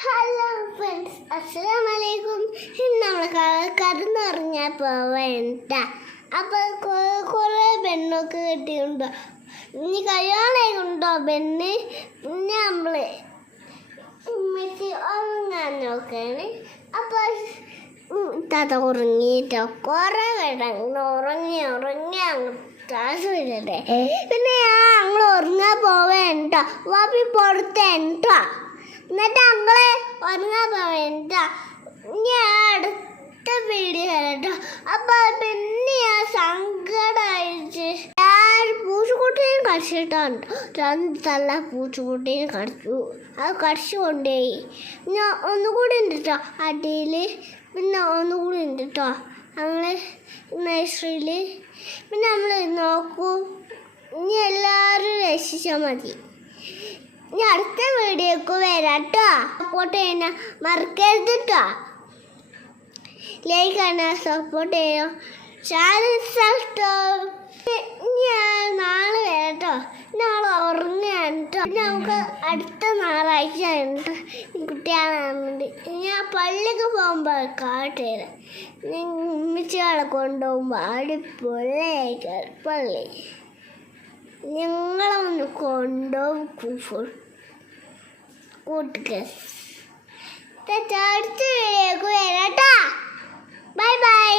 Hello friends, അസ്സലാമു അലൈക്കും. ഇന്ന് നമ്മൾ കടന്ന് പറഞ്ഞാൽ പോവേണ്ട. അപ്പോൾ കുറേ പെണ്ണൊക്കെ കിട്ടിയിട്ടുണ്ടോ? ഇനി കല്യാണമുണ്ടോ പെണ്ണ്? പിന്നെ നമ്മൾ ഉമ്മച്ചി ഉറങ്ങാൻ നോക്കാണ്. അപ്പോൾ താത്ത ഉറങ്ങിയിട്ടോ, കുറേ കിടന്ന് ഉറങ്ങി ക്ലാസ് വരട്ടെ. പിന്നെ ഞങ്ങൾ ഉറങ്ങാൻ പോവേണ്ട, വാപ്പി പുറത്തേട്ടോ. എന്നിട്ട് ഞങ്ങളെ ഉറങ്ങാൻ പോവേണ്ട. ഞാൻ അടുത്ത വീഡിയോ കേട്ടോ. അപ്പൊ പിന്നെ ഞാൻ സങ്കടമായിട്ട് പൂച്ചക്കുട്ടീനെ കടിച്ചിട്ടുണ്ട്. രണ്ട് തള്ള പൂച്ചക്കുട്ടീനെ കടിച്ചു. അത് കടിച്ചു കൊണ്ടുപോയി. പിന്നെ ഒന്നുകൂടി ഉണ്ട് കേട്ടോ അടിയിൽ. പിന്നെ ഒന്നുകൂടി ഉണ്ട് കേട്ടോ ഞങ്ങൾ നഴ്സറിയിൽ. പിന്നെ നമ്മൾ നോക്കൂ, ഇനി എല്ലാവരും രക്ഷിച്ചാൽ മതി. ഇനി അടുത്ത വീഡിയോക്ക് വരാം കേട്ടോ. സപ്പോർട്ട് ചെയ്യാൻ മറക്കരുത് കേട്ടോ. ലൈക്ക് ആണ്, സപ്പോർട്ട് ചെയ്യോ, ചാനൽ. ഞാൻ നാളെ വരാം കേട്ടോ. നാളെ ഉറങ്ങാണ് കേട്ടോ. നമുക്ക് അടുത്ത ഞായറാഴ്ച കുട്ടികളാണ് വേണ്ടി ഞാൻ പള്ളിക്ക് പോകുമ്പോൾ കാട്ടുതരാം. ഉമ്മച്ചികളെ കൊണ്ടുപോകുമ്പോൾ അടിപൊളിയായിട്ട് പള്ളി ഞങ്ങളൊന്ന് കൊണ്ടുപോകും കൂട്ടുകാർ. അടുത്ത വീഡിയോക്ക് വരാം കേട്ടോ. Bye bye.